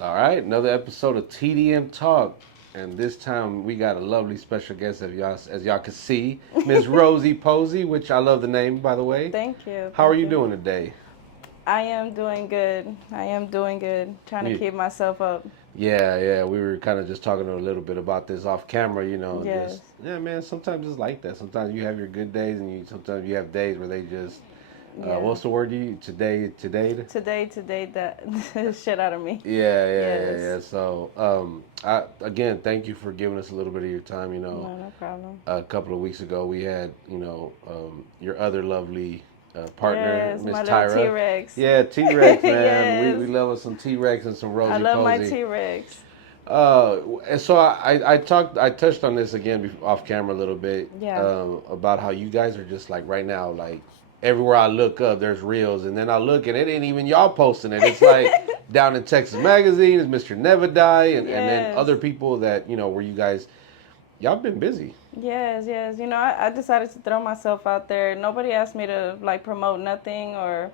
All right, another episode of TDM Talk, and this time we got a lovely special guest, as y'all can see, Miss Rosie Posie, which I love the name, by the way. Thank you. How are Thank you you. doing today? I am doing good. I am doing good. Trying to Yeah, keep myself up. yeah. We were kind of just talking a little bit about this off camera, and Yes. just yeah, man. Sometimes it's like that. Sometimes you have your good days, and sometimes you have days where they just Yeah. what's the word you today? Today, that shit out of me. Yeah. Yes. So, I again thank you for giving us a little bit of your time. No, no problem. A couple of weeks ago, we had your other lovely partner, Yes, Miss my little T Tyra. Rex. Yeah, T Rex, man. We Yes. we love us some T Rex and some I Rosie love my Posey. T Rex. And so I touched on this again off camera a little bit Yeah. about how you guys are just like right now, like everywhere I look up, there's reels, and then I look and it ain't even y'all posting it. It's like down in Texas Magazine, it's Mr. Never Die, and then Yes. other people that where you guys y'all been busy. Yes. I decided to throw myself out there. Nobody asked me to like promote nothing or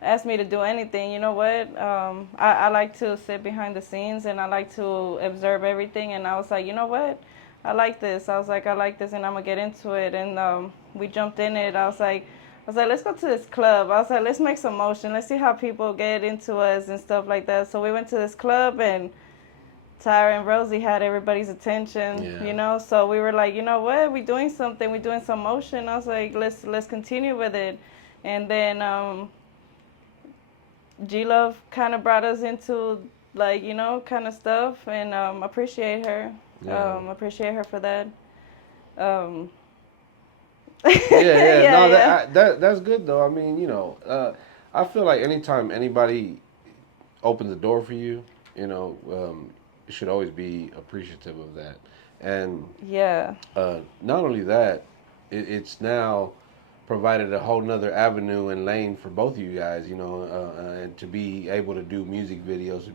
asked me to do anything. You know what? I like to sit behind the scenes and I like to observe everything. And I was like, you know what? I like this. I was like, I like this, and I'm gonna get into it. And we jumped in it. I was like, let's go to this club. I was like, let's make some motion. Let's see how people get into us and stuff like that. So we went to this club, and Tyra and Rosie had everybody's attention, Yeah. So we were like, you know what, we doing something, we doing some motion. I was like, let's continue with it, and then G Love kind of brought us into like kind of stuff, and appreciate her, Yeah. appreciate her for that. Um, Yeah. yeah, No, yeah, that's good though. I mean, I feel like anytime anybody opens the door for you, you should always be appreciative of that. And yeah, not only that, it's now provided a whole nother avenue and lane for both of you guys, and to be able to do music videos.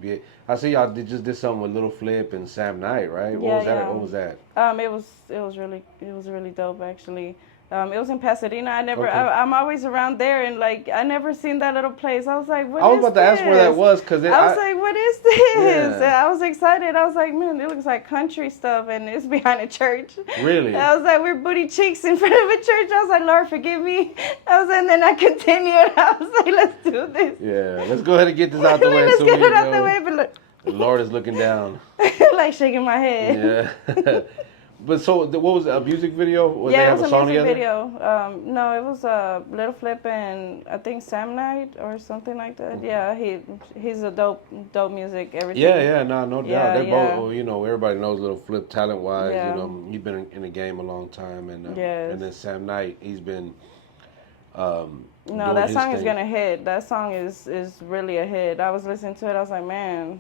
I see y'all just did something with Little Flip and Sam Knight, right? What yeah, was that? yeah. What was that? It was really dope actually. It was in Pasadena. Okay. I'm always around there, and like I never seen that little place. I was like, what I was is about to ask where that this? was because I was like, what is this? And yeah, I was excited. I was like, man, it looks like country stuff, and it's behind a church. really. I was like, we're booty cheeks in front of a church. I was like, Lord, forgive me. And then I continued. I was like, let's do this. Yeah, let's go ahead and get this out the way Let's so get we it out the know way. But look, the Lord is looking down. like shaking my head. Yeah. But so, what was it, a music video? Was they Yeah, it have was a a song music together? video. No, it was Little Flip and I think Sam Knight or something like that. Yeah, he's a dope music. Everything. Yeah, no doubt. Yeah, They're both, yeah, well, everybody knows Little Flip talent wise. yeah. He's been in the game a long time, and Yes. then Sam Knight, he's been um, No, doing that his song is thing. gonna hit. That song is really a hit. I was listening to it. I was like, man,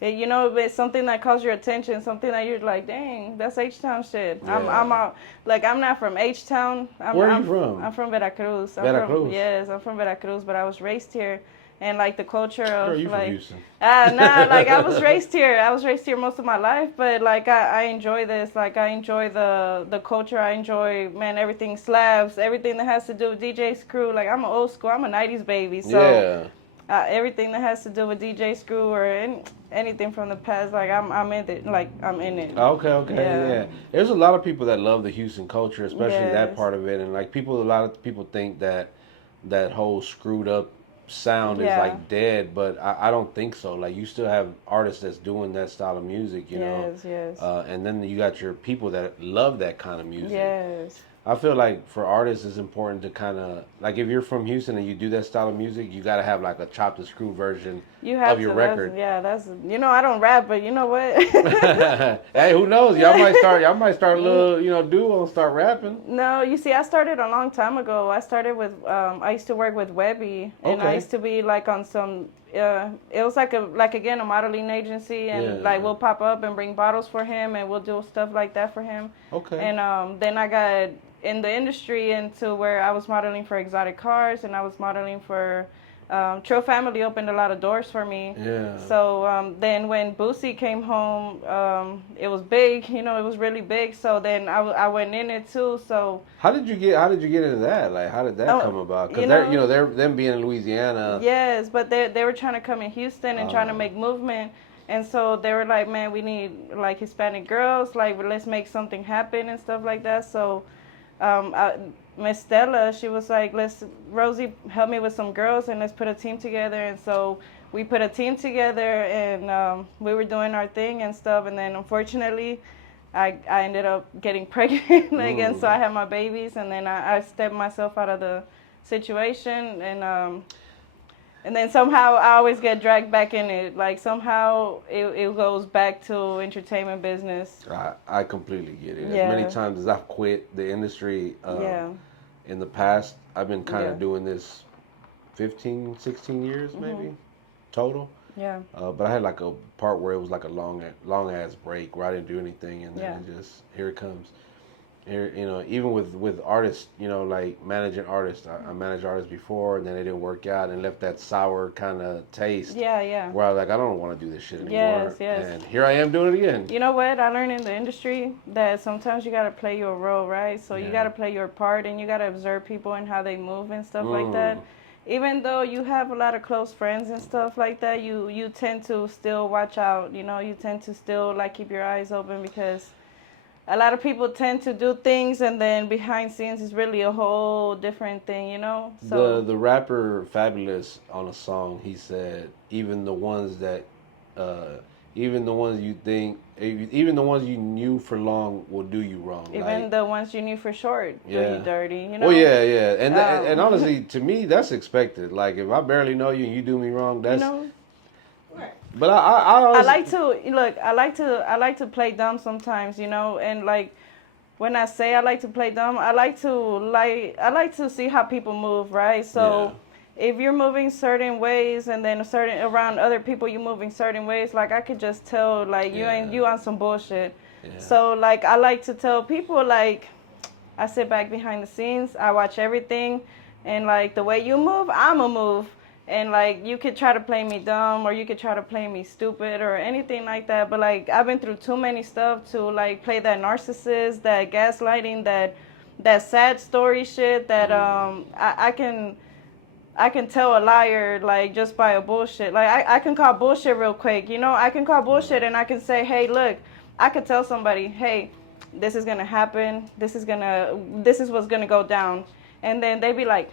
it's something that calls your attention. Something that you're like, dang, that's H Town shit. I'm Yeah. out. Like I'm not from H Town. Where are you from? I'm from Veracruz. Veracruz. Yes, I'm from Veracruz, but I was raised here, and like the culture Girl, of you from like, Houston? nah, like I was raised here. I was raised here most of my life, but like I enjoy this. Like I enjoy the culture. I enjoy, man, everything slabs, everything that has to do with DJ Screw. Like I'm an old school. I'm a '90s baby, so Yeah. everything that has to do with DJ Screw or anything from the past, like I'm in it. Like I'm in it. Okay, Yeah. yeah. There's a lot of people that love the Houston culture, especially that Yes. part of it, and like a lot of people think that that whole screwed up sound is Yeah. like dead, but I don't think so. Like you still have artists that's doing that style of music, Yes. Yes. and then you got your people that love that kind of music. Yes. I feel like for artists, it's important to kind of like if you're from Houston and you do that style of music, you got to have like a chopped and screw version You of have your to. record. That's I don't rap, but you know what? Hey, who knows? Y'all might start a little, duo and start rapping. No, you see, I started a long time ago. I started with, I used to work with Webby, and I Okay. used to be like on some, it was like again a modeling agency, and like Yeah. we'll pop up and bring bottles for him, and we'll do stuff like that for him. Okay. And then I got in the industry into where I was modeling for exotic cars, and I was modeling for Trill Family opened a lot of doors for me. Yeah. So then when Boosie came home, it was big. You know, it was really big. So then I went in it too. So How did you get into that? Like, how did that come about? Because you know, they're them being in Louisiana. yes, but they were trying to come in Houston and trying to Uh, make movement. And so they were like, man, we need like Hispanic girls. Like, let's make something happen and stuff like that. So Miss Stella, she was like, let's, Rosie, help me with some girls and let's put a team together. And so we put a team together and we were doing our thing and stuff. And then unfortunately, I ended up getting pregnant again. So I had my babies and then I stepped myself out of the situation. And then somehow I always get dragged back in it. Like somehow it goes back to entertainment business. I completely get it. As many Yeah. times as I've quit the industry Yeah. in the past, I've been kind of Yeah. doing this 15, 16 years maybe total. Yeah. But I had like a part where it was like a long ass break where I didn't do anything, and then Yeah. it just here it comes. Here, even with artists, like managing artists, I managed artists before, and then it didn't work out, and left that sour kind of taste. Yeah, yeah. Where I was like, I don't want to do this shit anymore. Yes, yes. And here I am doing it again. You know what? I learned in the industry that sometimes you gotta play your role, right? So you gotta play your part, and you gotta observe people and how they move and stuff like that. Even though you have a lot of close friends and stuff like that, you tend to still watch out. You tend to still like keep your eyes open because a lot of people tend to do things and then behind scenes is really a whole different thing. So The rapper Fabulous on a song, he said, even the ones that, even the ones you think, even the ones you knew for long will do you wrong. even the ones you knew for short do you dirty. Oh yeah. And honestly, to me, that's expected. Like if I barely know you and you do me wrong, that's. But I I honestly, like to look. I like to play dumb sometimes, and like when I say I like to play dumb, I like to see how people move, right? So if you're moving certain ways and then around other people you're moving certain ways, like I could just tell like you on some bullshit. Yeah. So like I like to tell people like I sit back behind the scenes, I watch everything, and like the way you move, I'ma move. And like you could try to play me dumb or you could try to play me stupid or anything like that, but like I've been through too many stuff to like play that narcissist, that gaslighting, that sad story shit that I can tell a liar like just by a bullshit. Like I can call bullshit real quick, I can call bullshit and I can say, hey, look, I could tell somebody, hey, this is gonna happen, this is what's gonna go down, and then they be like,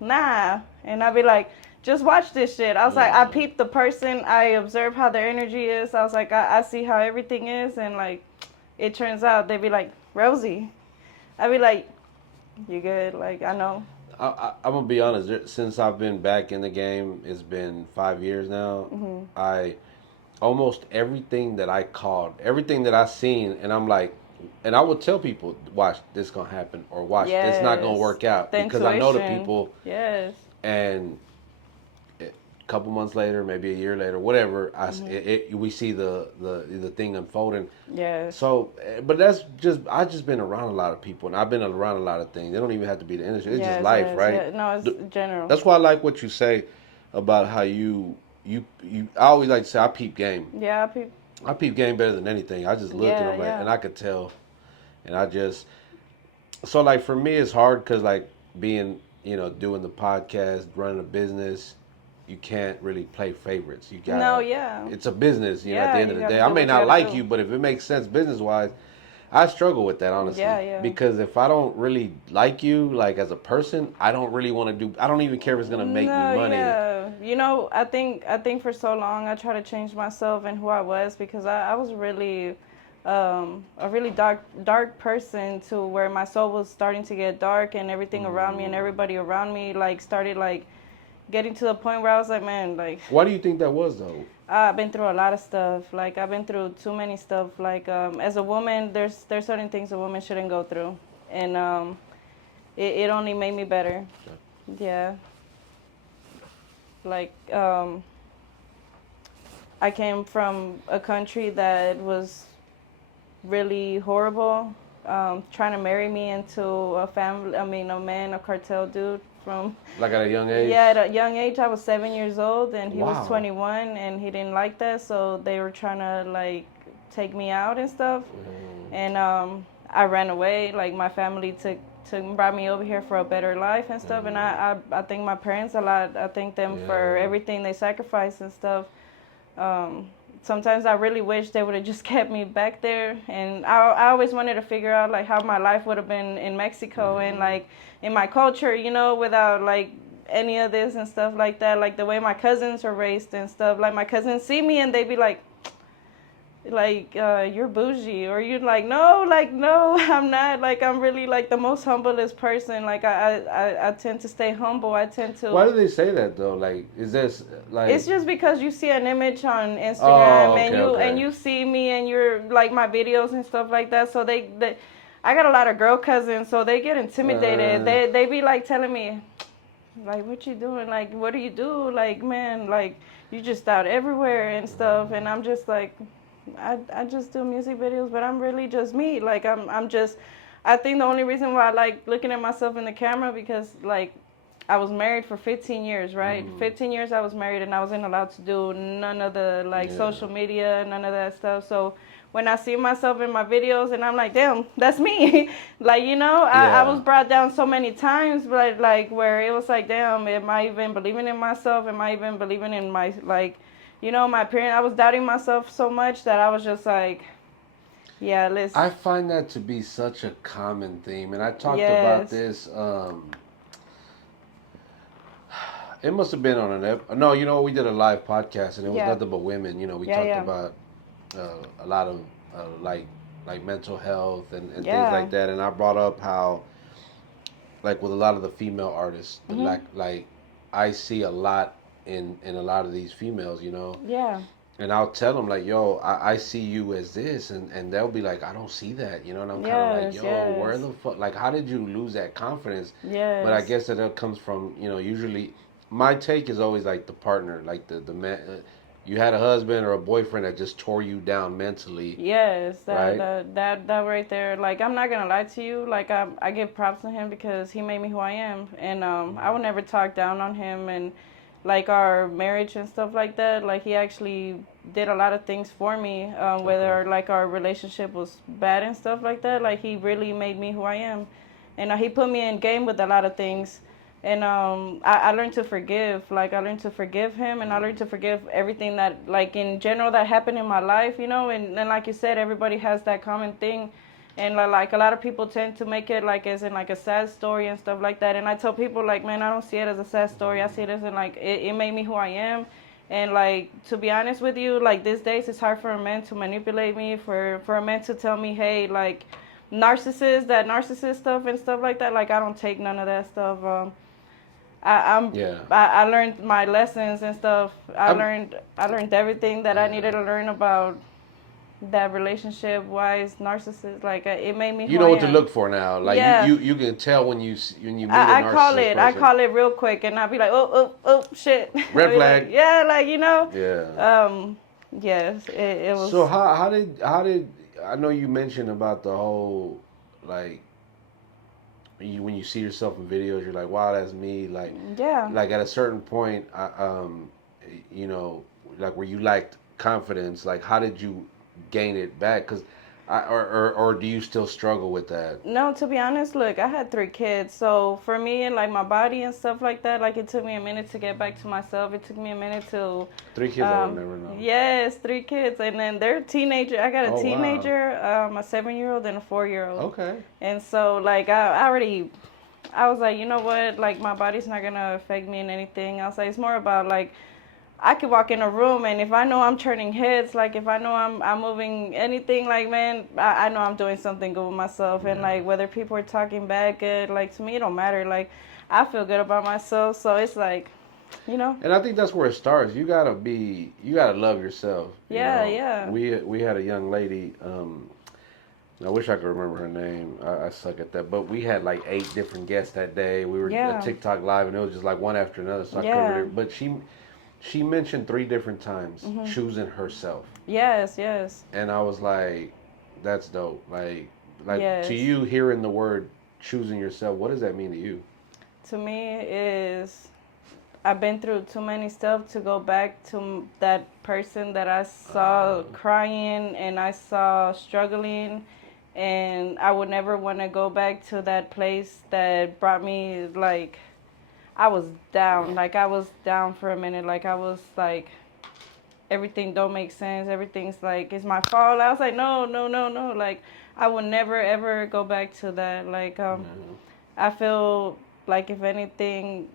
nah, and I'd be like, just watch this shit. I was like, I peep the person, I observe how their energy is. I was like, I see how everything is, and like, it turns out they'd be like, Rosie. I'd be like, you good? Like, I know. I'm gonna be honest. Since I've been back in the game, it's been 5 years now. I almost everything that I called, everything that I seen, and I'm like, and I would tell people, watch this gonna happen, or watch this not gonna work out, The because I know the intuition. people. Yes. And a couple months later, maybe a year later, whatever, we see the thing unfolding. Yes. So, but that's I just been around a lot of people, and I've been around a lot of things. They don't even have to be the industry. It's just life, right? Yeah. No, it's general. That's why I like what you say about how you. I always like to say I peep game. Yeah, I peep game better than anything. I just look and I'm like, and I could tell, and I just. So like for me, it's hard because like being doing the podcast, running a business, you can't really play favorites. You got No, yeah. It's a business, at Yeah, the end you of the gotta day. do I may what you not gotta like do. you, but if it makes sense business wise, I struggle with that honestly. Yeah. Because if I don't really like you, like as a person, I don't really want to do. I don't even care if it's gonna make me money. Yeah. I think for so long I tried to change myself and who I was because I was really a really dark person to where my soul was starting to get dark and everything around me and everybody around me like started like getting to the point where I was like, man, like. Why do you think that was though? I've been through a lot of stuff. Like I've been through too many stuff. Like as a woman, there's certain things a woman shouldn't go through, and it only made me better. Yeah. Like I came from a country that was really horrible, trying to marry me into a family. I mean, a man, a cartel dude. from. Like at a young age? Yeah, at a young age, I was 7 years old, and he was Wow. 21, and he didn't like that, so they were trying to like take me out and stuff, and I ran away. Like my family brought me over here for a better life and stuff, and I thank my parents a lot. I thank them for everything they sacrificed and stuff. Um, Sometimes I really wish they would have just kept me back there, and I always wanted to figure out like how my life would have been in Mexico and like in my culture, you know, without like any of this and stuff like that, like the way my cousins are raised and stuff. Like my cousins see me and they be like you're bougie, or you're like no, I'm not. Like I'm really like the most humblest person. Like I tend to stay humble. I tend to. Why do they say that though? Like, is this like? It's just because you see an image on Oh, Instagram, and okay, you okay. and you see me and you're like my videos and stuff like that. So they I got a lot of girl cousins, so they get intimidated. They be like telling me, like, what you doing? Like, what do you do? Like, man, like you just out everywhere and stuff. And I'm just like, I just do music videos, but I'm really just me. Like I'm just. I think the only reason why I like looking at myself in the camera, because like I was married for 15 years, right? 15 years I was married, and I wasn't allowed to do none of the like social media, none of that stuff. So when I see myself in my videos and I'm like, damn, that's me. Like, you know, I was brought down so many times, but like where it was like, damn, am I even believing in myself? Am I even believing in my, like, you know, my parents? I was doubting myself so much that I was just like, yeah, let's. I find that to be such a common theme, and I talked about Yes. this. It must have been on no, you know, we did a live podcast, and it was Yeah. nothing but women. You know, we Yeah, talked yeah. about a lot of like mental health and things Yeah. like that, and I brought up how like with a lot of the female artists, the Mhm. like I see a lot in a lot of these females, you know, Yeah. and I'll tell them like, yo, I see you as this, and they'll be like, I don't see that, you know, and I'm kind of like, Yes. yo, where Yes. the fuck, like, how did you lose that confidence? But I Yes. guess that comes from, you know, usually my take is always like the partner, like the man, you had a husband or a boyfriend that just tore you down mentally, Yes, right? that right there. Like I'm not gonna lie to you. Like I give props to him because he made me who I am, and I would never talk down on him and like our marriage and stuff like that. Like he actually did a lot of things for me. Okay. Whether like our relationship was bad and stuff like that. Like he really made me who I am, and he put me in game with a lot of things. And I learned to forgive. Like I learned to forgive him, and I learned to forgive everything that, like in general, that happened in my life. You know, and like you said, everybody has that common thing, and like a lot of people tend to make it like as in like a sad story and stuff like that. And I tell people like, man, I don't see it as a sad story. I see it as in like it made me who I am. And like to be honest with you, like these days it's hard for a man to manipulate me, for a man to tell me, hey, like narcissist stuff and stuff like that. Like I don't take none of that stuff. I, I'm Yeah. I learned my lessons and stuff. I'm, I learned everything that I yeah. needed to learn about that relationship wise narcissist. Like it made me You who know I what to am. look for now. Like Yeah. you can tell when you meet a narcissist I person. call it real quick, and I'll be like, oh, shit. I'll Red be like, flag. yeah, like, you know. Yeah. Um, yes, it So was, how did I know you mentioned about the whole like when you see yourself in videos you're like, wow, that's me, yeah. like at a certain point you know, like where you lacked confidence, like how did you gain it back? Cuz or do you still struggle with that? No, to be honest, look, I had 3 kids. So for me and like my body and stuff like that, like it took me a minute to get back to myself. It took me a minute to, 3 kids, I would never know. yes, 3 kids. And then they're teenager. I got a Oh wow. teenager, a 7-year-old and a 4-year-old. Okay. And so like I already, I was like, you know what, like my body's not gonna affect me in anything. I was like, it's more about like I could walk in a room, and if I know I'm turning heads, like if I know I'm moving anything, like man, I know I'm doing something good with myself. And like whether people are talking bad, good, like to me it don't matter. Like I feel good about myself, so it's like, you know. And I think that's where it starts. You gotta love yourself. You Yeah, know, yeah, we had a young lady. I wish I could remember her name. I suck at that. But we had like 8 different guests that day. We were a yeah, TikTok live, and it was just like one after another. So I couldn't yeah. really. But she mentioned 3 different times Mhm. choosing herself, Yes, yes, and I was like, that's dope. Like to yes. you, hearing the word choosing yourself, what does that mean to you? to me is I've been through too many stuff to go back to that person that I saw crying and I saw struggling, and I would never want to go back to that place that brought me like I was down. Like I was down for a minute. Like I was like everything don't make sense. Everything's like it's my fault. I was like no, no, no, no. Like I would never ever go back to that. Like I feel like if anything,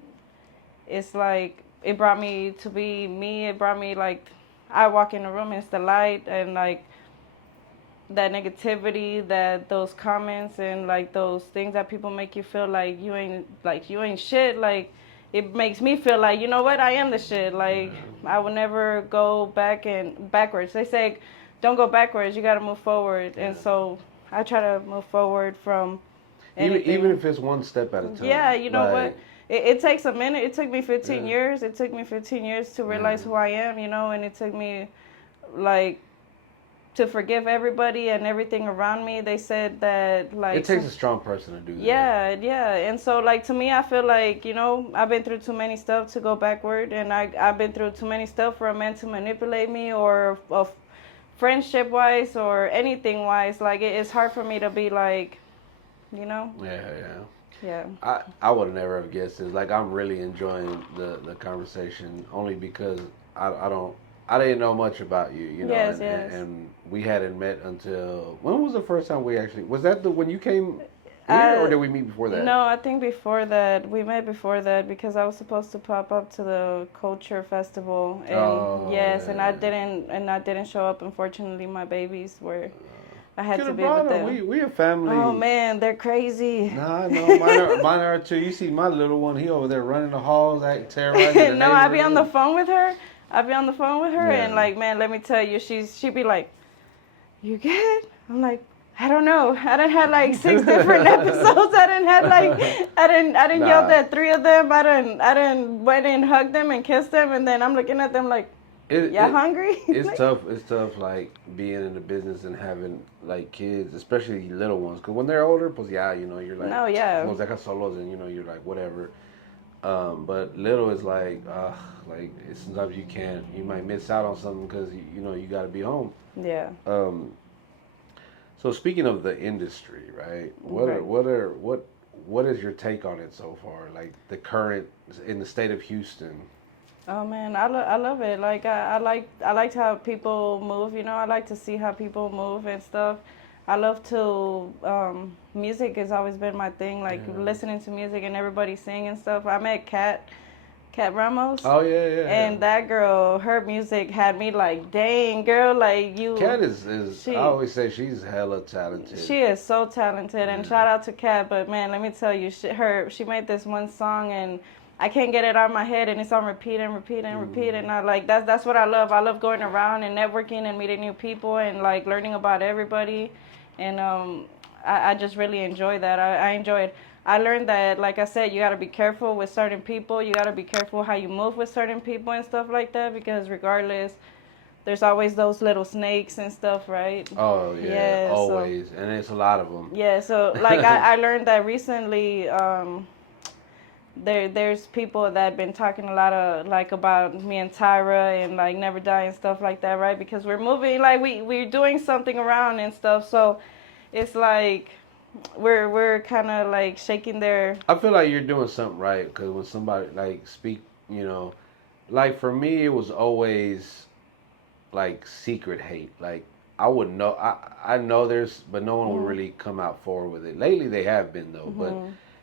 it's like it brought me to be me. It brought me like I walk in the room, it's the light and like that negativity, that those comments and like those things that people make you feel like you ain't shit. Like it makes me feel like you know what, I am the shit. Like I will never go back and backwards. They say don't go backwards, you got to move forward. And so I try to move forward from anything. Even if it's one step at a time. Yeah, you know like, what? It takes a minute. It took me 15 years. It took me 15 years to realize who I am, you know, and it took me like to forgive everybody and everything around me. They said that like it takes a strong person to do that. Yeah, yeah. And so like to me I feel like, you know, I've been through too many stuff to go backward, and I've been through too many stuff for a man to manipulate me or friendship wise or anything wise. Like it's hard for me to be like, you know? Yeah. I would never have guessed this. Like I'm really enjoying the conversation only because I didn't know much about you, you know, Yes, and we hadn't met until when was the first time we actually was that when you came here or did we meet before that? No, I think before that. We met before that because I was supposed to pop up to the culture festival, and and I didn't show up. Unfortunately, my babies were. I had to be with them. We a family. Oh man, they're crazy. Nah, no, mine are too. You see my little one, he over there running the halls, terrorizing. No, I be on the phone with her. And like, man, let me tell you, she be like, "You good?" I'm like, I don't know. I done had like 6 different episodes. I didn't yell at 3 of them. I didn't went and hugged them and kissed them, and then I'm looking at them like, y'all hungry? It's tough. It's tough, like being in the business and having like kids, especially little ones. Cause when they're older, pues yeah, you know, you're like, no, yeah, pues like solos, and you know, you're like whatever. But little is like sometimes you might miss out on something because you know you got to be home. Yeah. So speaking of the industry, right? What is your take on it so far? Like the current in the state of Houston. Oh man, I love it. Like I liked how people move. You know, I like to see how people move and stuff. I love to music has always been my thing. Like listening to music and everybody sing and stuff. I met Kat Ramos. Oh yeah. And that girl, her music had me like, dang girl, like you. Kat I always say she's hella talented. She is so talented, and shout out to Kat. But man, let me tell you, she made this one song and I can't get it out of my head, and it's on repeat and repeat and repeat. And I like that's what I love. I love going around and networking and meeting new people and like learning about everybody. And I just really enjoy that. I enjoy it. I learned that, like I said, you got to be careful with certain people. You got to be careful how you move with certain people and stuff like that, because regardless, there's always those little snakes and stuff, right? Oh, yeah, always. And there's a lot of them. Yeah, so, like, I learned that recently there's people that have been talking a lot of, like, about me and Tyra and, like, Never Die and stuff like that, right? Because we're moving, like, we're doing something around and stuff, so it's like we're kind of like shaking their. I feel like you're doing something right, because when somebody like speak, you know, like for me it was always like secret hate. Like I would know, I know there's, but no one would really come out forward with it. Lately they have been though, but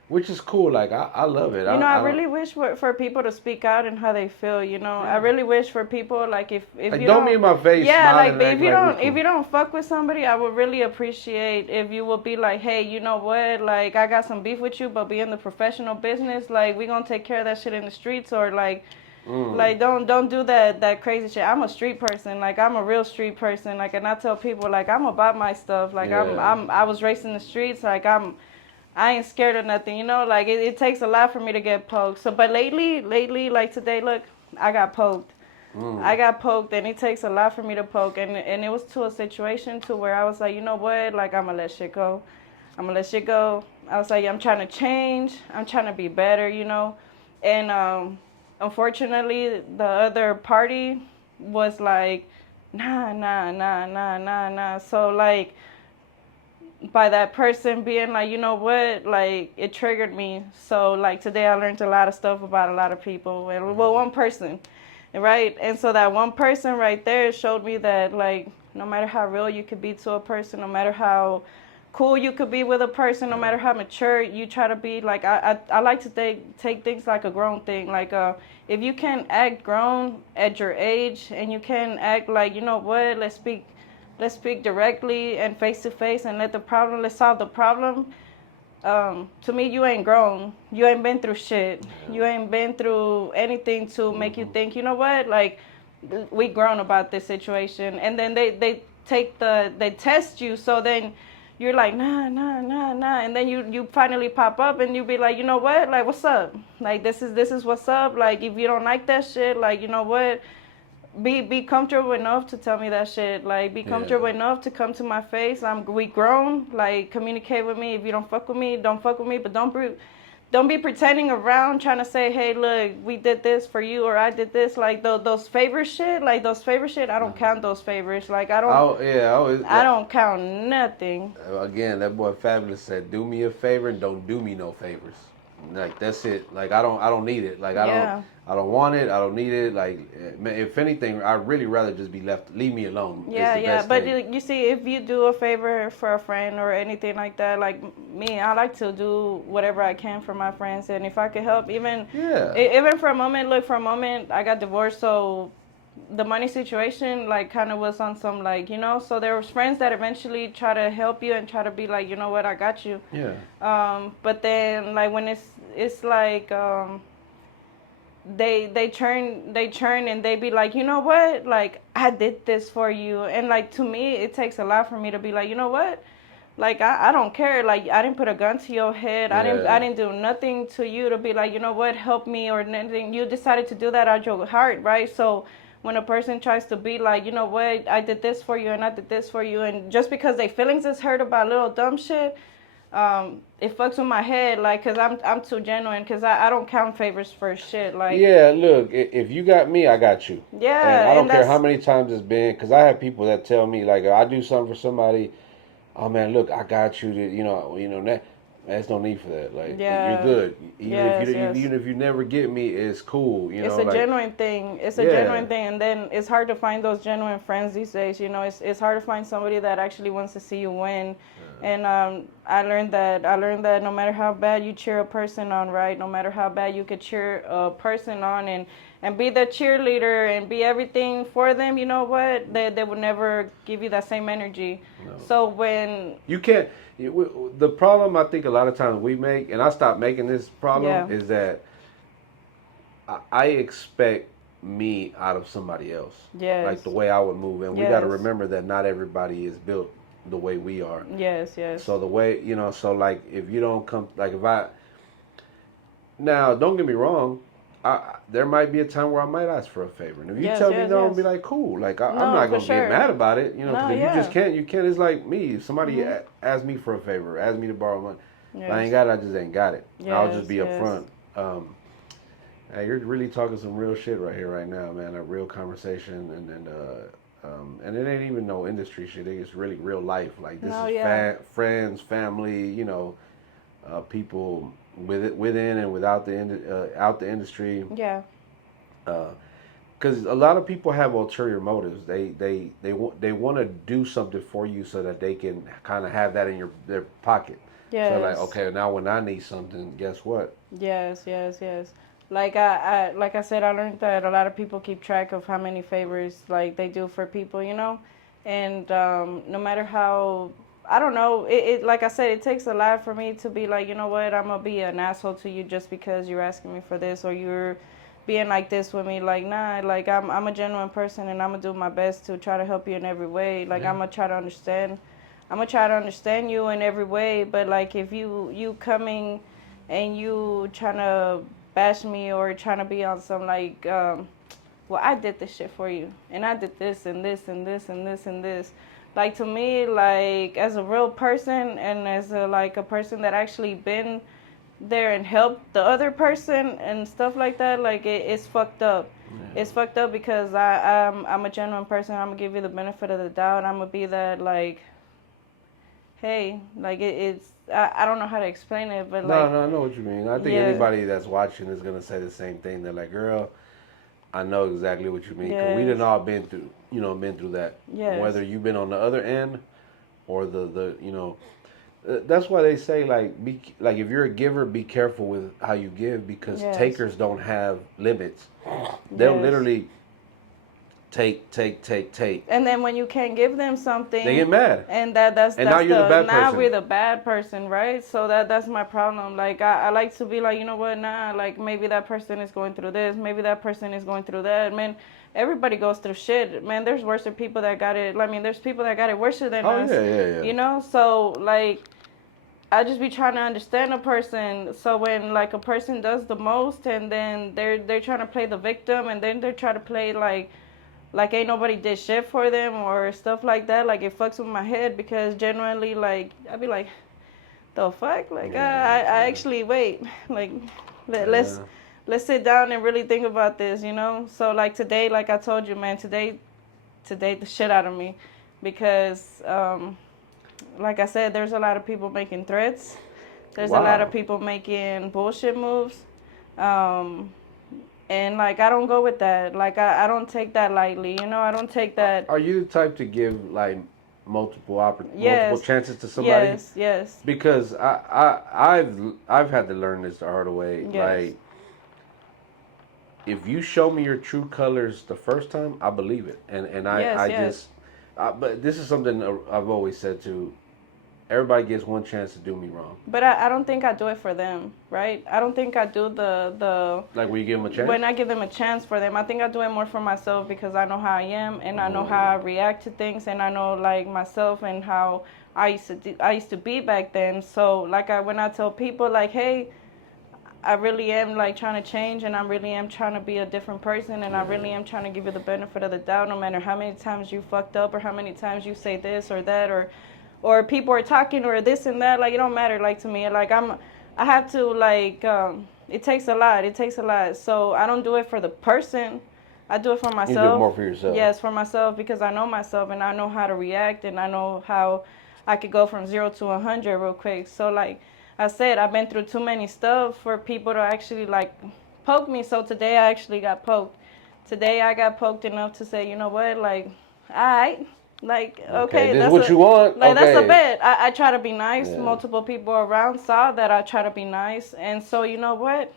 which is cool. Like I love it. You know, I really wish for people to speak out and how they feel. You know, I really wish for people like if like, you don't be in my face. Yeah, like if you don't fuck with somebody, I would really appreciate if you would be like, hey, you know what? Like I got some beef with you, but be in the professional business. Like we gonna take care of that shit in the streets, or like. Like don't do that crazy shit. I'm a street person. Like I'm a real street person. Like, and I tell people like I'm about my stuff. Like I was raised in the streets. Like I ain't scared of nothing, you know, like it takes a lot for me to get poked. So, but lately, like today, look, I got poked. I got poked, and it takes a lot for me to poke. And it was to a situation to where I was like, you know what, like I'm gonna let shit go. I was like, I'm trying to change. I'm trying to be better, you know. And unfortunately, the other party was like, nah, nah, nah, nah, nah, nah. So like, by that person being like, you know what, like it triggered me. So like today I learned a lot of stuff about a lot of people, and well, one person, right? And so that one person right there showed me that like no matter how real you could be to a person, no matter how cool you could be with a person, no matter how mature you try to be, like I like to take things like a grown thing. Like if you can act grown at your age and you can act like, you know what, let's speak directly and face to face and let's solve the problem. To me, you ain't grown. You ain't been through shit. You ain't been through anything to make you think, you know what, like we grown about this situation. And then they test you. So then you're like, nah, nah, nah, nah. And then you finally pop up and you be like, you know what, like what's up? Like this is what's up. Like if you don't like that shit, like you know what, be comfortable enough to tell me that shit. Like be comfortable enough to come to my face. We grown. Like communicate with me. If you don't fuck with me, don't fuck with me. But don't be pretending around trying to say, hey, look, we did this for you or I did this. Like those favor shit. Like those favor shit. I don't count those favors. Like I don't count nothing. Again, that boy Fabulous said, "Do me a favor and don't do me no favors." Like that's it. Like I don't need it. Like Yeah. I don't want it. I don't need it. Like if anything, I'd really rather just be left. Leave me alone. Yeah, Is the yeah. best But thing. you see, if you do a favor for a friend or anything like that, like me, I like to do whatever I can for my friends. And if I could help, Yeah. even for a moment, look, for a moment, I got divorced, so the money situation like kind of was on some, like, you know, so there was friends that eventually try to help you and try to be like, you know what, I got you. Yeah. But then like when it's like they turn and they be like, you know what, like I did this for you. And like to me it takes a lot for me to be like, you know what, like I don't care, like I didn't put a gun to your head. I Yeah. didn't do nothing to you to be like, you know what, help me or anything. You decided to do that out your heart, right? So when a person tries to be like, you know what, I did this for you and I did this for you, and just because their feelings is hurt about little dumb shit, it fucks with my head, like, cause I'm too genuine, cause I don't count favors for shit, like, Yeah, look, if you got me, I got you. And I yeah, don't and care how that's many times it's been, because I have people that tell me, like, I do something for somebody, oh man, look, I got you. To, that there's no need for that. Like, you're yeah, good. yes, yes. Even if you never get me, it's cool. It's a genuine thing. It's a Yeah, genuine thing, and then it's hard to find those genuine friends these days. You know, it's hard to find somebody that actually wants to see you win. And I learned that no matter how bad you cheer a person on, right? No matter how bad you could cheer a person on, and be the cheerleader and be everything for them, you know what? They would never give you that same energy. no, So when you can't. The problem I think a lot of times we make, and I stopped making this problem, yeah, is that I expect me out of somebody else, yes, like the way I would move, and we got to yes, remember that not everybody is built the way we are. yes, yes, So the way so like if you don't come, like if I now don't get me wrong, there might be a time where I might ask for a favor, and if you yes, tell me yes, no, I'll yes. be like cool, like I'm No, not for gonna get sure. mad about it, No, because if you just yeah. can't, you can't. It's like me, if somebody Mhm. asks me for a favor, asks me to borrow money, if I ain't Yes. got it, I just ain't got it. I'll just Yes. be Yes. upfront. Hey, you're really talking some real shit right here, right now, man. A real conversation, and it ain't even no industry shit. It's really real life. Like this No. is Yeah. friends, family, people within and without out the industry. Yeah. Because a lot of people have ulterior motives. They want to do something for you so that they can kind of have that in their pocket. So like, Yes. okay, now when I need something, guess what? Yes. Yes. Yes. Like I said, I learned that a lot of people keep track of how many favors like they do for people, you know, and no matter how, I don't know, it like I said, it takes a lot for me to be like, you know what, I'm gonna be an asshole to you just because you're asking me for this or you're being like this with me. Like, nah, like I'm a genuine person and I'm gonna do my best to try to help you in every way. Like, Yeah. I'm gonna try to understand you in every way. But like if you coming and you trying to bash me or trying to be on some like well, I did this shit for you and I did this and this and this and this and this, Like to me, like as a real person and as a person that actually been there and helped the other person and stuff like that, like it's fucked up. Yeah. It's fucked up because I'm a genuine person. I'm gonna give you the benefit of the doubt. I'm gonna be that like, hey, like I don't know how to explain it, but No, like, no, I know what you mean. I think yeah, anybody that's watching is gonna say the same thing. They're like, "Girl, I know exactly what you mean." Because we yes, didn't all been through, been through that. yes, Whether you've been on the other end or that's why they say like if you're a giver, be careful with how you give because yes, takers don't have limits. They'll yes. literally take, take, take, take. And then when you can't give them They something, get mad, and that's and now that's you're the the bad now person. we're the bad person, right? So that's my problem. Like I like to be like, you know what, nah, like maybe that person is going through this, maybe that person is going through that. Man, everybody goes through shit. Man, there's worse people that got it. I mean, there's people that got it worse than Oh us. yeah, yeah, yeah. You know? So like I just be trying to understand a person. So when like a person does the most and then they're trying to play the victim and then they're trying to play like ain't nobody did shit for them or stuff like that, like it fucks with my head because genuinely like I'd be like, the fuck, like Yeah, I yeah, actually wait, like let, let's yeah. let's sit down and really think about this, you know. So like today, like I told you, man, today the shit out of me because like I said, there's a lot of people making threats, there's a lot of Wow. people making bullshit moves, um and like I don't go with that. Like I don't take that lightly. You know, I don't take that. Are you the type to give like multiple Yes, chances to somebody? yes, yes, Because I've had to learn this the hard way. yes, Like if you show me your true colors the first time, I believe it, and yes, I yes. just but this is something I've always said too. Everybody gets one chance to do me wrong. But I don't think I do it for them, right? I don't think I do the Like when you give them a chance. when I give them a chance for them. I think I do it more for myself because I know how I am and I know how I react to things and I know like myself and how I used to be back then. So like when I tell people like, hey, I really am like trying to change and I really am trying to be a different person and I really am trying to give you the benefit of the doubt no matter how many times you fucked up or how many times you say this or that or people are talking or this and that, like it don't matter like to me. Like I have to like it takes a lot. It takes a lot. So I don't do it for the person. I do it for You do it myself. more for yourself. Yes, for myself because I know myself and I know how to react and I know how I could go from 0 to 100 real quick. So like I said, I've been through too many stuff for people to actually like poke me. So today I actually got poked. Today I got poked enough to say, you know what, like, all right, like, Okay, okay, this is what you want. that's a Okay. bet. I try to be nice. Yeah. Multiple people around saw that I try to be nice, and so you know what,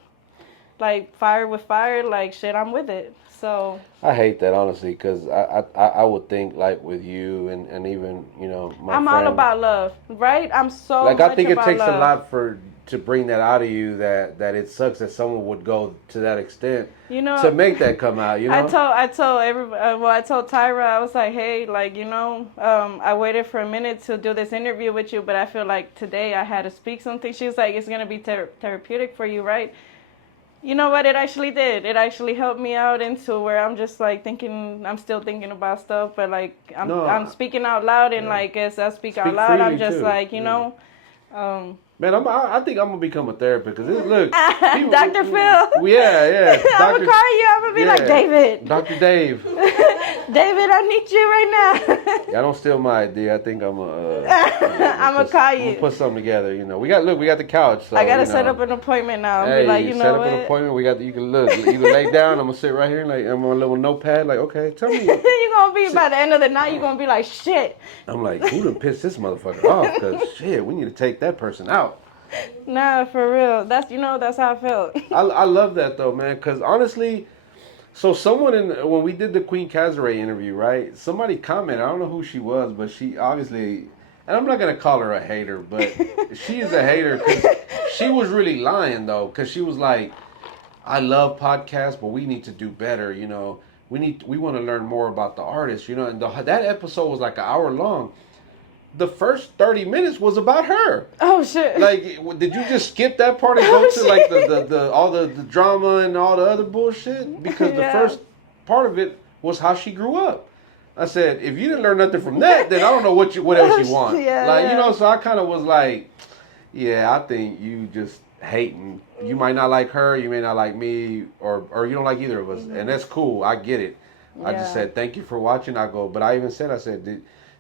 like fire with fire, like shit, I'm with it. So I hate that honestly because I would think like with you and even my I'm all friend. about love, right? I'm so Like I much think it about takes a love. lot for to bring that out of you that it sucks that someone would go to that extent You to know, make that come out. I told everybody. Well, I told Tyra. I was like, hey, like I waited for a minute to do this interview with you, but I feel like today I had to speak something. She was like, it's gonna be therapeutic for you, right? You know what? It actually did. It actually helped me out into where I'm just like thinking. I'm still thinking about stuff, but like I'm No, speaking out loud, and yeah. like as I speak out Speak loud, I'm freely just too. like Yeah. um, Man, I think I'm gonna become a therapist because look, people, Dr. Phil. yeah, I'm gonna Doctor, call you. I'm gonna be like yeah, David. Doctor Dave. David, I need you right now. Yeah, don't steal my idea. I think I'm gonna call I'm gonna you. put something together. We got the couch, so I gotta set up an appointment now. And be like, Hey, you set know up an what? appointment. You can look. You can lay down. I'm gonna sit right here. Like I'm on a little notepad. Like, okay, tell me. You're gonna be by the end of the night. You're gonna be like, shit. I'm like, who done pissed this motherfucker off? Cause shit, we need to take that person out. Nah, for real. That's how I felt. I love that though, man. Cause honestly, so someone when we did the Queen Cazaret interview, right? Somebody commented. I don't know who she was, but she obviously, and I'm not gonna call her a hater, but she is a hater because she was really lying though. Cause she was like, I love podcasts, but we need to do better. We want to learn more about the artist. And that episode was like an hour long. The first 30 minutes was about her. Oh shit. Like, did you just skip that part and go to like the all the drama and all the other bullshit? Because the Yeah. first part of it was how she grew up. I said, if you didn't learn nothing from that, then I don't know what else you want. Yeah, like, yeah. you know, so I kind of was like, yeah, I think you just hating. You might not like her, you may not like me, or you don't like either of us, and that's cool. I get it. I just Yeah. said thank you for watching. I go, but I even said, I said,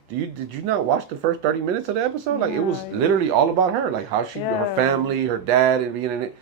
did you not watch the first 30 minutes of the episode? Like it was No, literally all about her, like how she, her yeah. family, her dad, and being in it.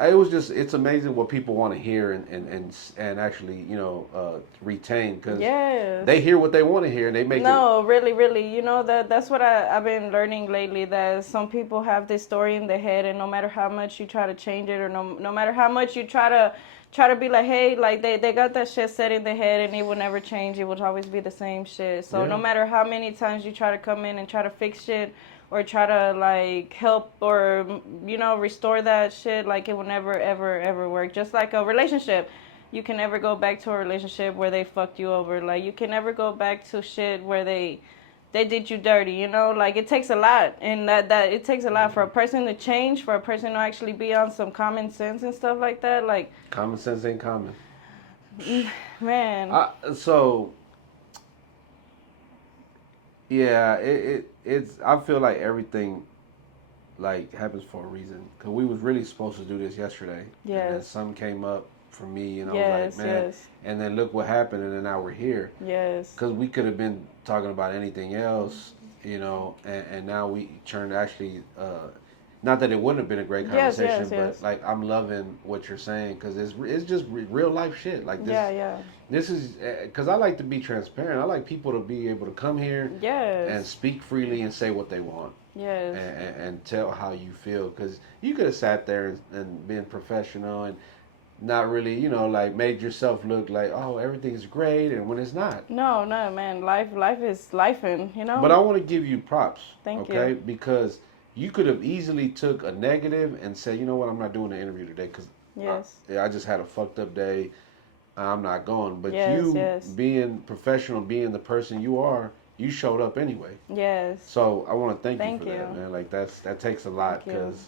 It was just, it's amazing what people want to hear and actually, you know, retain, because Yes. they hear what they want to hear and they make it. No, really, really. You know that's what I've been learning lately. That some people have this story in their head, and no matter how much you try to change it, or no matter how much you try to be like, hey, like they got that shit set in their head, and it will never change. It will always be the same shit. So no Yeah. matter how many times you try to come in and try to fix shit, or try to like help, or you know, restore that shit, like it will never ever ever work. Just like a relationship, you can never go back to a relationship where they fucked you over. Like you can never go back to shit where they did you dirty, you know. Like it takes a lot, and that it takes a lot for a person to change, for a person to actually be on some common sense and stuff like that. Like Common sense ain't common. man, So yeah, it's. I feel like everything like happens for a reason. Cause we was really supposed to do this yesterday. And then yes, something came up for me, and I was yes, like, man. yes, And then look what happened, and then now we're here. yes, Cause we could have been talking about anything else, you know, and now we turned actually. Not that it wouldn't have been a great yes, conversation, yes, yes. but like I'm loving what you're saying, because it's just real life shit. Like this, Yeah, yeah, this is because I like to be transparent. I like people to be able to come here and yes, speak freely and say what they want, yes. and tell how you feel. Because you could have sat there and been professional and not really, you know, like made yourself look like, oh, everything's great, and when it's not. No, no, man. Life is life, and you But know. I want to give you props, Thank okay? you. Because you could have easily took a negative and said, you know what, I'm not doing the interview today because Yes. I just had a fucked up day. I'm not going. But Yes, you yes, being professional, being the person you are, you showed up anyway. yes. So I want to thank you Thank for you. that, man. Like that takes a lot Thank you. because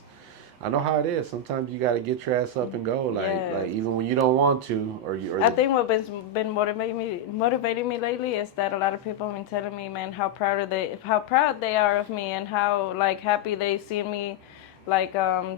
I know how it is. Sometimes you got to get your ass up and go. Like Yes. even when you don't want to, or I the think what been motivating me lately is that a lot of people have been telling me, man, how proud they are of me, and how like happy they see me, like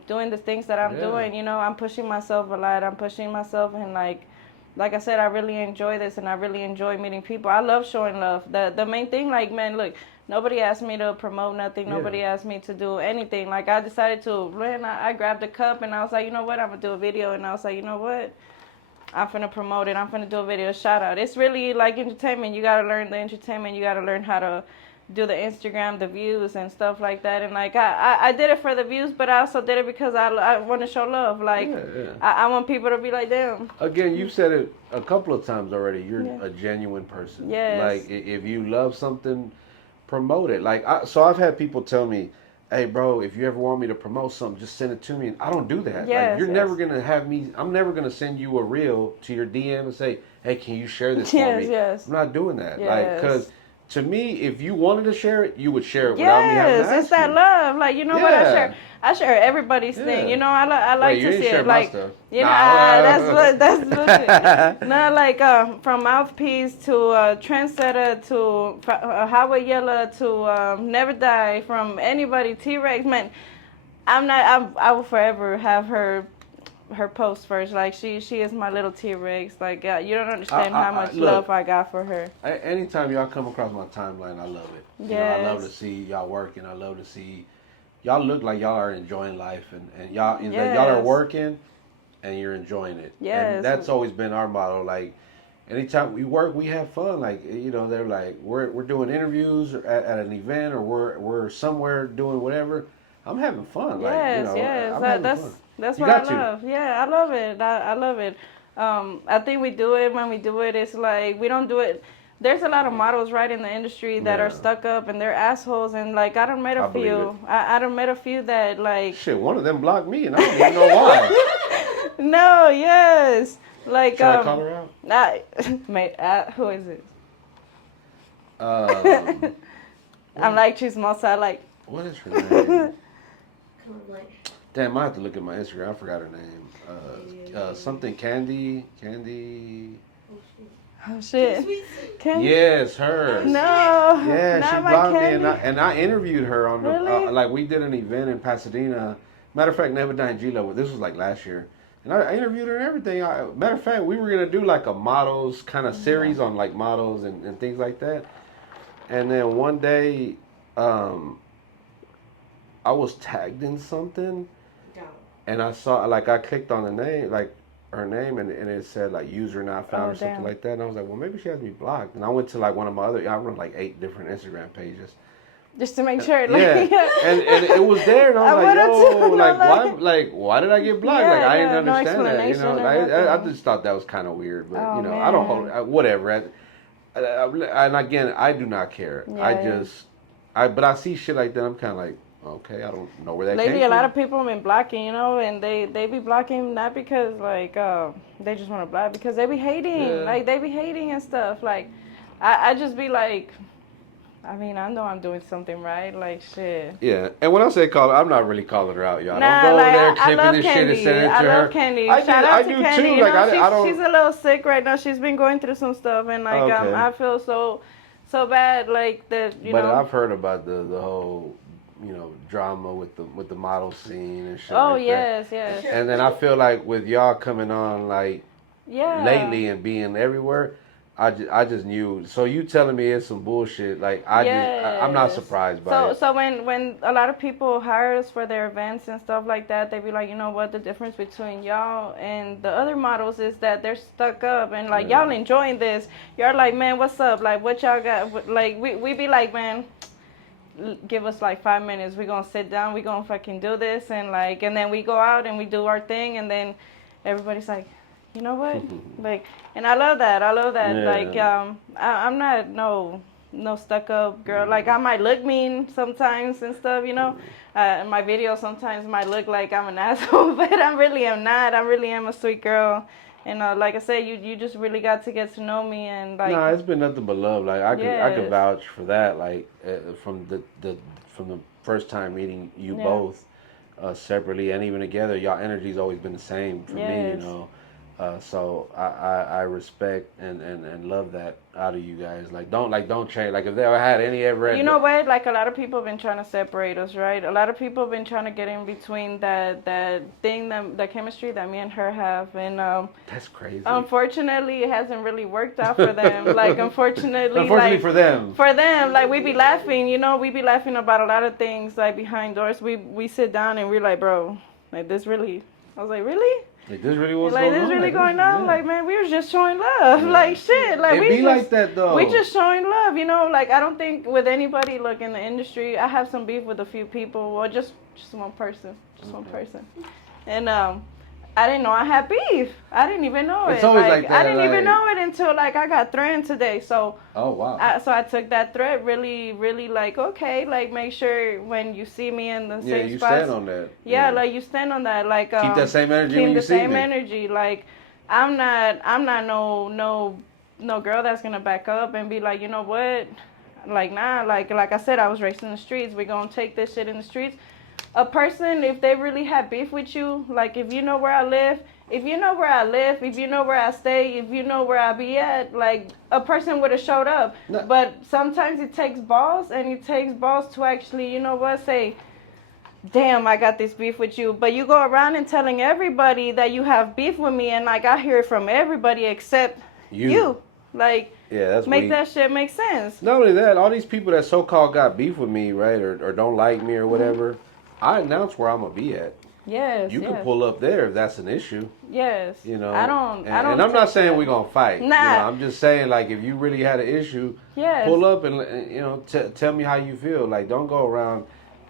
doing the things that I'm yeah. doing. You know, I'm pushing myself a lot. I'm pushing myself, and like I said, I really enjoy this, and I really enjoy meeting people. I love showing love. The main thing, like, man, look, nobody asked me to promote nothing. Yeah. Nobody asked me to do anything. Like, I decided to, man, I grabbed a cup, and I was like, you know what, I'm going to do a video. And I was like, you know what, I'm finna promote it. I'm finna do a video shout out. It's really like entertainment. You gotta learn the entertainment. You gotta learn how to do the Instagram, the views and stuff like that. And like I did it for the views, but I also did it because I want to show love. Like Yeah, yeah. I want people to be like, damn. Again, you've said it a couple of times already. You're Yeah. a genuine person. Yes. Like if you love something, promote it. Like so, I've had people tell me, "Hey, bro, if you ever want me to promote something, just send it to me." And I don't do that. Like Yes, you're yes. never gonna have me. I'm never gonna send you a reel to your DM and say, "Hey, can you share this for Yes, me?" yes. I'm not doing that. Like Yes. because to me, if you wanted to share it, you would share it without me having to Yes, it's ask that you. love. Like you know what Yeah. I share everybody's thing. Yeah. You know I like Wait, you to ain't see share it. my Like stuff. you know Nah. that's bullshit. No, like from mouthpiece to trendsetter to highway yellow to never die, from anybody T Rex man. I will forever have her post first. Like she is my little T Rex. Like you don't understand how much Look, love I got for her. Anytime y'all come across my timeline, I love it. You know, I love to Yes. see y'all working. I love to see y'all look like y'all are enjoying life, and y'all that Yes. y'all are working and you're enjoying it. Yes. And that's always been our motto. Like anytime we work, we have fun. Like you know, they're like we're doing interviews at an event, or we're somewhere doing whatever. I'm having fun. Like you Yes, know, yes. I'm having fun. That's You what I got to. love. Yeah, I love it. I love it. I think we do it when we do it. It's like we don't do it. There's a lot of models right in the industry that are Yeah. stuck up and they're assholes. And like I don't met a I believe few. I don't met a few that like. Shit, one of them blocked me, and I don't even know why. No, yes, like Should I call her out? mate, who is it? Um, I'm like she's Mosa. Like what is her name? Damn, I have to look at my Instagram. I forgot her name. Something Candy. Oh shit. Candy? Yes, her. No. Yeah, Not she my blocked me, Candy. and I interviewed her on the Really? like we did an event in Pasadena. Matter of fact, Never Dying G-Lo. This was like last year, and I interviewed her and everything. Matter of fact, we were gonna do like a models kind of Yeah. series on like models and things like that. And then one day, um, I was tagged in something, and I saw like I clicked on the name like her name and it said like user not found Oh or something damn. like that. And I was like, well, maybe she has me blocked. And I went to like one of my other. I run like 8 different Instagram pages. Just to make sure. Yeah, Like, yeah. and it was there, and I was I like, wanted to yo, know, like why did I get blocked? Like Yeah, I didn't yeah, no understand that, you know. explanation or I nothing. just thought that was kind of weird, but Oh you know, I don't hold man. whatever. And again, I do not care. I Yeah, yeah. just, but I see shit like that. I'm kind of like, okay, I don't know where that came Lately, a lot from. of people have been blocking, you know, and they be blocking not because like they just want to block, because they be hating, Yeah. like they be hating and stuff. Like, I just be like, I mean, I know I'm doing something right, like shit. Yeah, and when I say call her, I'm not really calling her out, y'all. Don't Nah, go over like there I clipping love this shit and Candy. sending it I to love her. Candy. I Shout do, out I to do Candy. too. You Like know, I don't. she's a little sick right now. She's been going through some stuff, and like Okay. I feel so bad, like that. You But know. I've heard about the whole, you know, drama with the model scene and shit Oh like that. yes, yes. And then I feel like with y'all coming on like Yeah. lately and being everywhere, I just knew. So you telling me it's some bullshit? Like I'm not Yes. surprised by So it. so when a lot of people hire us for their events and stuff like that, they be like, you know what, the difference between y'all and the other models is that they're stuck up and like Yeah. y'all enjoying this. Y'all like, man, what's up? Like what y'all got? Like we be like, man, give us like 5 minutes. We gonna sit down. We gonna fucking do this and like, and then we go out and we do our thing, and then everybody's like, you know what? Like, and I love that. I love that. Like, Yeah. I'm not no stuck up girl. Like I might look mean sometimes and stuff, you know. My videos sometimes might look like I'm an asshole, but I really am not. I really am a sweet girl. And like I said, you just really got to get to know me and like. Nah, it's been nothing but love. Like I could Yes. vouch for that. Like from the first time meeting you Yeah. both separately and even together, y'all energy's always been the same for me. You Yes. know, so I respect and love that out of you guys. Like don't change. Like if they ever had any ever. You know what? Like a lot of people have been trying to separate us, right? A lot of people have been trying to get in between that thing, that chemistry that me and her have, and That's crazy. unfortunately, it hasn't really worked out for them. Like unfortunately, Unfortunately like, for them. like we be laughing, you know, we be laughing about a lot of things like behind doors. We sit down and we're like, bro, like this really. I was like, really? Like this really what's Like going this on. really Like, going this- on? yeah. Like man, we were just showing love. Yeah. Like shit. Like It we be just like that though. we just showing love, you know. Like I don't think with anybody like in the industry, I have some beef with a few people, or just one person, one person, and I didn't know I had beef. I didn't even know It's it. always like that, I didn't even like- know it until like I got threatened today. So Oh wow. I took that threat really like okay, like make sure when you see me in the Yeah, same you spots. stand on that. Yeah, like you stand on that. Like keep that same energy keep when you the see same me. energy. Like I'm not no girl that's gonna back up and be like, you know what, like nah, like I said, I was raised in the streets. We gonna take this shit in the streets. A person, if they really have beef with you, like if you know where I live, if you know where I live, if you know where I stay, if you know where I be at, like a person would have showed up. No. But sometimes it takes balls, and it takes balls to actually, you know what, say, damn, I got this beef with you. But you go around and telling everybody that you have beef with me, and like I hear it from everybody except you. Like, Yeah, that's make weak. that shit make sense. Not only that, all these people that so-called got beef with me, right, or don't like me or whatever, I announce where I'm gonna be at. Yes, You yes. can pull up there if that's an issue, Yes. you know. I don't. And I'm not take saying that. we're gonna fight. Nah. You know, I'm just saying like if you really had an issue, Yes. pull up and you know tell me how you feel. Like don't go around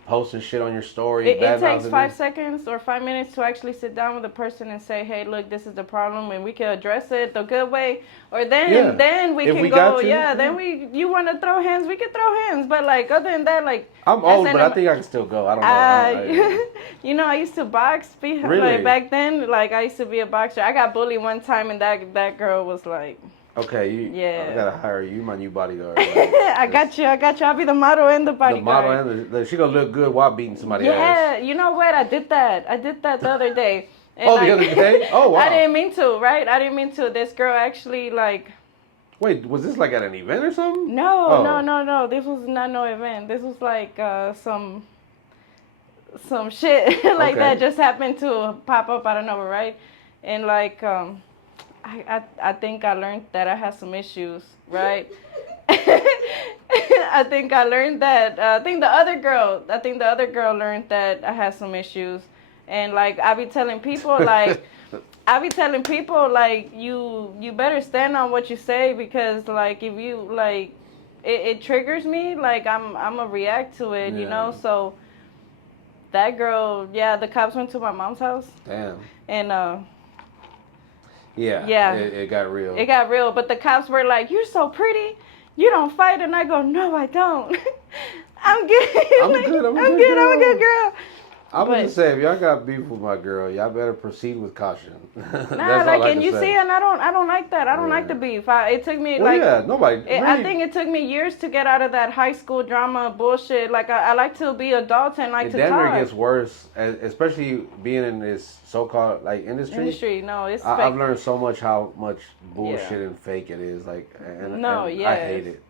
posting shit on your story. It takes bad-mouthing 5 me. seconds or 5 minutes to actually sit down with a person and say, hey, look, this is the problem, and we can address it the good way. Or then we If can we go, got to, yeah, then you want to throw hands, we can throw hands. But like other than that, like I'm as old, an but I Am- think I can still go. I don't know. you know, I used to box. Really? Like back then, like I used to be a boxer. I got bullied one time, and that girl was like, Okay, Yeah. I gotta hire you, my new bodyguard. I got you. I'll be the model and the The bodyguard. model and she gonna look good while beating somebody ass. Yeah, you know what? I did that the other day. And Oh, the other day? Oh, wow. I didn't mean to, right? I didn't mean to. This girl actually, like, Wait, was this like at an event or something? No, Oh. no. This was not no event. This was like some shit like Okay. that just happened to pop up out of nowhere, right? And like I think I learned that I had some issues, right? I think I learned that. I think the other girl learned that I had some issues, and like I be telling people like you better stand on what you say because like if you like it triggers me like I'm a react to it, you know. So that girl, yeah, the cops went to my mom's house. Damn. And Yeah. It got real. It got real, but the cops were like, "You're so pretty. You don't fight." And I go, "No, I don't. I'm good. I'm like, good. I'm a I'm good good. girl. I'm a good girl." I'm gonna say if y'all got beef with my girl, y'all better proceed with caution. Nah, like, and you see, and I don't like that. I don't like the beef. It took me nobody. I think it took me years to get out of that high school drama bullshit. Like I like to be adult and like to talk. It gets worse, especially being in this so-called like industry. No, it's. I've learned so much how much bullshit and fake it is. Like, and I hate it.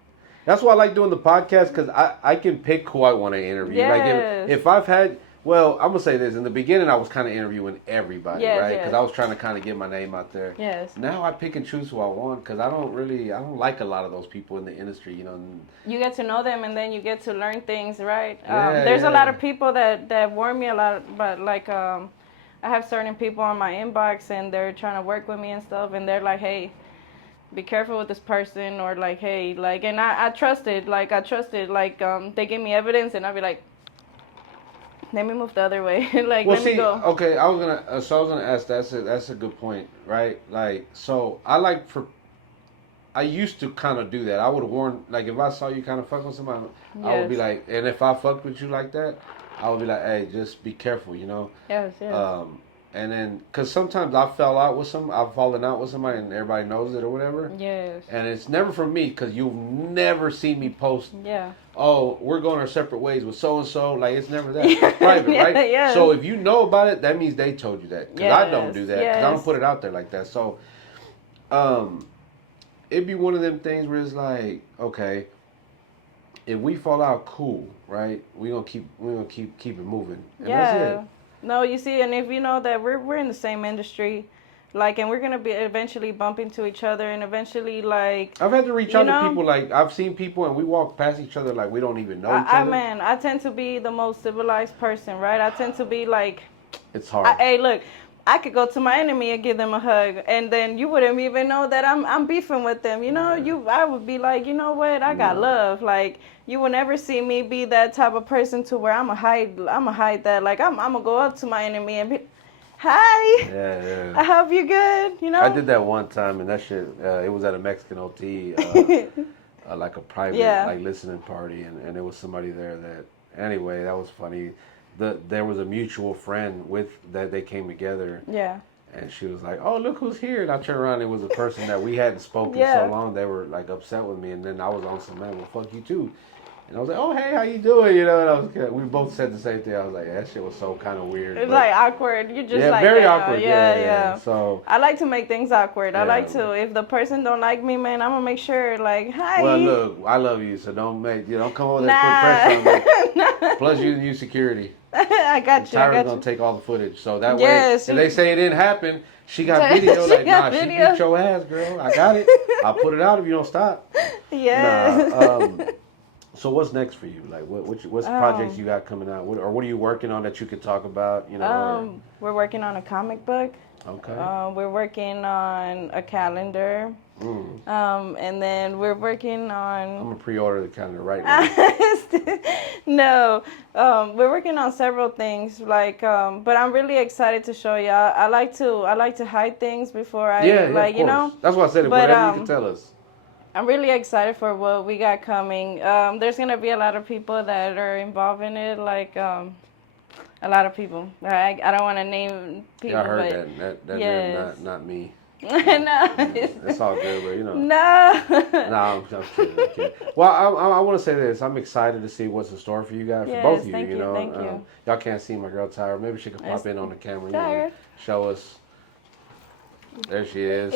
That's why I like doing the podcast because I can pick who I want to interview. Yes. Like if I've had. Well, I'm gonna say this. In the beginning, I was kind of interviewing everybody, right? Because I was trying to kind of get my name out there. Yes. Now I pick and choose who I want because I don't like a lot of those people in the industry, you know. You get to know them and then you get to learn things, right? There's a lot of people that warn me a lot, but like I have certain people on my inbox and they're trying to work with me and stuff, and they're like, "Hey, be careful with this person," or like, "Hey," like, and I trusted, like they give me evidence and I'll be like, let me move the other way. Like, well, let me go. Okay, I was gonna ask. That's a good point, right? Like, so I used to kind of do that. I would warn, like, if I saw you kind of fuck with somebody, I would be like, and if I fucked with you like that, I would be like, hey, just be careful, you know. Yes. And then, cause sometimes I've fallen out with somebody, and everybody knows it or whatever. Yes. And it's never from me, cause you'll never see me post. Yeah. Oh, we're going our separate ways with so and so. Like, it's never that. It's private, right? Yes. So if you know about it, that means they told you that. Because I don't do that. Because I don't put it out there like that. So, it'd be one of them things where it's like, okay, if we fall out, cool, right? We're gonna keep it moving. And that's it. No, you see, and if you know that we're in the same industry, like, and we're gonna be eventually bump into each other, and eventually, like, I've had to reach out to people. Like, I've seen people, and we walk past each other like we don't even know each other. I tend to be the most civilized person, right? I tend to be like, it's hard. Hey, look, I could go to my enemy and give them a hug, and then you wouldn't even know that I'm beefing with them. You know, I would be like, you know what? I got love. Like, you will never see me be that type of person to where I'ma hide that. Like, I'm gonna go up to my enemy and be, hi. Yeah. I hope you're good. You know. I did that one time, and that shit. It was at a Mexican OT, like a private like listening party, and there was somebody there that. Anyway, that was funny. There was a mutual friend with that they came together. Yeah. And she was like, "Oh, look who's here!" And I turned around, it was a person that we hadn't spoken so long. They were like upset with me, and then I was on some man, well, fuck you too. And I was like, "Oh, hey, how you doing?" You know, and we both said the same thing. I was like, that shit was so kind of weird. It's like awkward. You just like very awkward. Yeah. So I like to make things awkward. I like to. If the person don't like me, man, I'm gonna make sure like, hi. Well, look, I love you, so don't come over there and put pressure on me. Plus, you use security. I got you. Tyra's gonna take all the footage, so that way, if they say it didn't happen, she got video. She beat your ass, girl. I got it. I'll put it out if you don't stop. Yeah. So what's next for you? Like, what's projects you got coming out? What are you working on that you could talk about? You know. We're working on a comic book. Okay. We're working on a calendar. And then we're working on. I'm gonna pre-order the calendar right now. No, we're working on several things. Like, but I'm really excited to show y'all. I like to hide things before I like, you know. That's why I said it. Whatever you can tell us. I'm really excited for what we got coming. There's gonna be a lot of people that are involved in it. Like, a lot of people. I don't want to name people. Yeah, I heard that. Yes. Not me. No, it's all good, but you know. No. I'm kidding. Well, I want to say this. I'm excited to see what's in store for you guys, for both of you. Thank you know, thank you. Y'all can't see my girl Tyra. Maybe she could pop in on the camera. Tyra. Show us. There she is.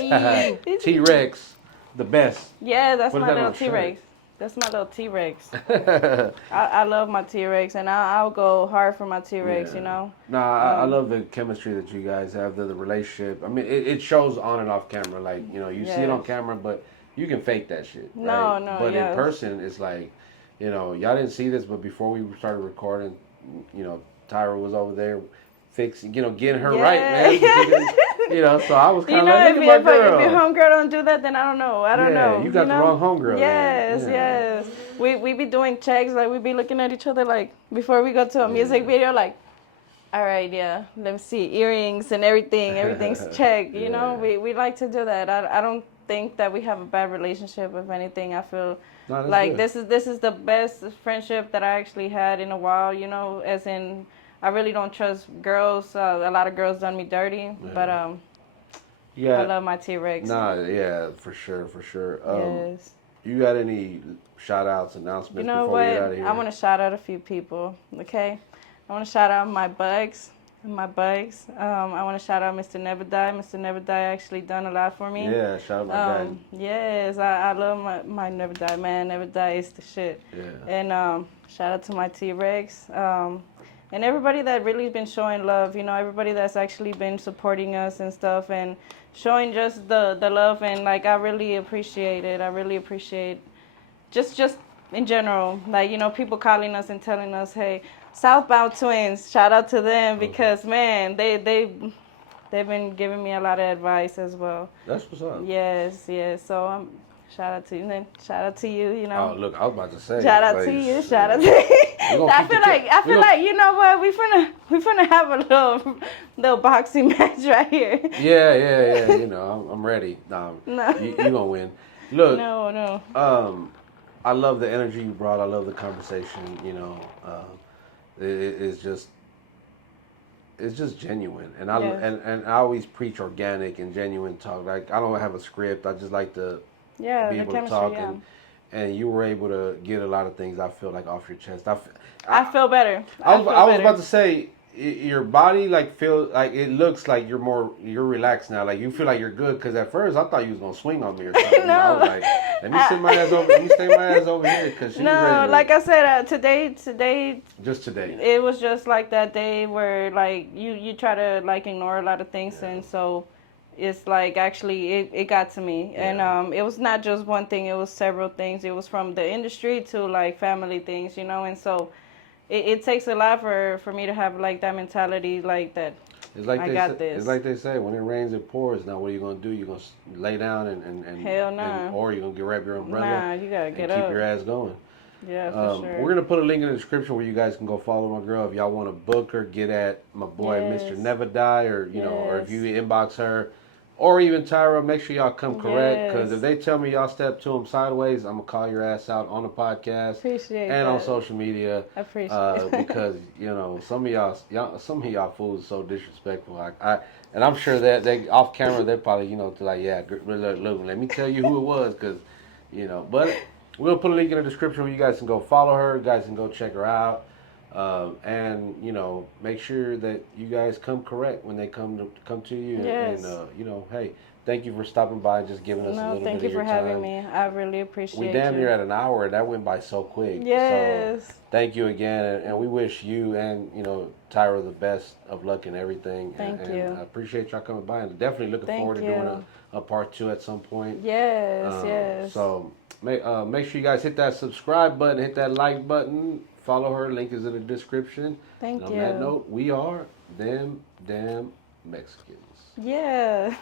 T-Rex. The best. Yeah, that's Put my that little on a shirt. T-Rex. That's my little T-Rex. I love my T-Rex, and I'll go hard for my T-Rex, you Yeah. know. Nah, I love the chemistry that you guys have, the relationship. I mean, it shows on and off camera. Like, you know, you see it on Yes. camera, but you can fake that shit, right? No, no, But in yes. person, it's like, you know, y'all didn't see this, but before we started recording, you know, Tyra was over there fixing, you know, getting her right, man. She didn't, you know, so I was You kind of know, like, look at my if your girl. homegirl don't do that, then I don't know. I don't Yeah, know. you got the wrong homegirl then. Yes, Yeah. yes. We be doing checks, like we be looking at each other like before we go to a music video, like, all right, yeah, let me see, earrings and everything. Everything's checked. You know, Yeah. we like to do that. I don't think that we have a bad relationship. If anything, I feel No, that's like good. this is the best friendship that I actually had in a while. You know, as in I really don't trust girls. A lot of girls done me dirty, but I Yeah. love my T-Rex. Nah, yeah, for sure, for sure. Yes. You got any shout outs, You announcements know before we get what? out of I here? want to shout out a few people. Okay, I want to shout out my bugs. My bugs. I want to shout out Mr. Never Die. Mr. Never Die actually done a lot for me. Yeah, shout out my guy. Yes, I love my Never Die, man. Never Die is the shit. Yeah. And shout out to my T-Rex. And everybody that really been showing love, you know, everybody that's actually been supporting us and stuff and showing just the love, and like I really appreciate it. I really appreciate just in general, like, you know, people calling us and telling us, hey, Southbound Twins, shout out to them, because man, they've been giving me a lot of advice as well. That's what's up. Yes, yes. So shout out to you, and then shout out to you. You know. Oh, look, I was about to say. Shout out like, to you. Shout out to you. I feel like you know what, we finna have a little boxing match right here. Yeah. You know, I'm ready. No. You gonna win. Look. No. I love the energy you brought. I love the conversation. You know, it's just genuine, and Yes. and I always preach organic and genuine talk. Like I don't have a script. I just like to be The able to chemistry, talk, yeah. and you were able to get a lot of things I feel like off your chest. I feel better. I was about to say your body like feel like it looks like you're relaxed now. Like you feel like you're good, because at first I thought you was gonna swing on me or something. No. I was like, let me stay my ass over here, because she was ready No, to, like I said, today just today. it was just like that day where like you try to like ignore a lot of things, and so it's like actually it got to me. Yeah. And it was not just one thing, it was several things. It was from the industry to like family things, you know. And so it takes a lot for me to have like that mentality, like that. It's like I they got say, this. It's like they say, when it rains, it pours. Now, what are you gonna do? You're gonna lay down and Hell nah. or you're gonna grab your umbrella. Nah, you gotta get and up. keep your ass going. Yeah, for sure. We're gonna put a link in the description where you guys can go follow my girl. If y'all want to book her, get at my boy Mr. Yes. Never Die, or you know, or if Yes. you inbox her, or even Tyra, make sure y'all come correct. Because Yes. if they tell me y'all step to them sideways, I'm gonna call your ass out on the podcast Appreciate and that. on social media. I appreciate it. Because you know some of y'all fools are so disrespectful. And I'm sure that they off camera they're probably, you know, to like, yeah, look, let me tell you who it was, because you know. But we'll put a link in the description where you guys can go follow her, you guys can go check her out, and you know, make sure that you guys come correct when they come to you. Yes. And you know, hey, thank you for stopping by and just giving us a No, little thank bit you of for your time. having me. I really appreciate We damn you. near at an hour, and that went by so quick. Yes. So thank you again, and we wish you and, you know, Tyra the best of luck in everything. Thank and you. I appreciate y'all coming by, and definitely looking Thank forward to you. doing a part 2 at some point. Yes. So make sure you guys hit that subscribe button, hit that like button, follow her. Link is in the description. Thank and you. on that note, we are them damn Mexicans. Yeah.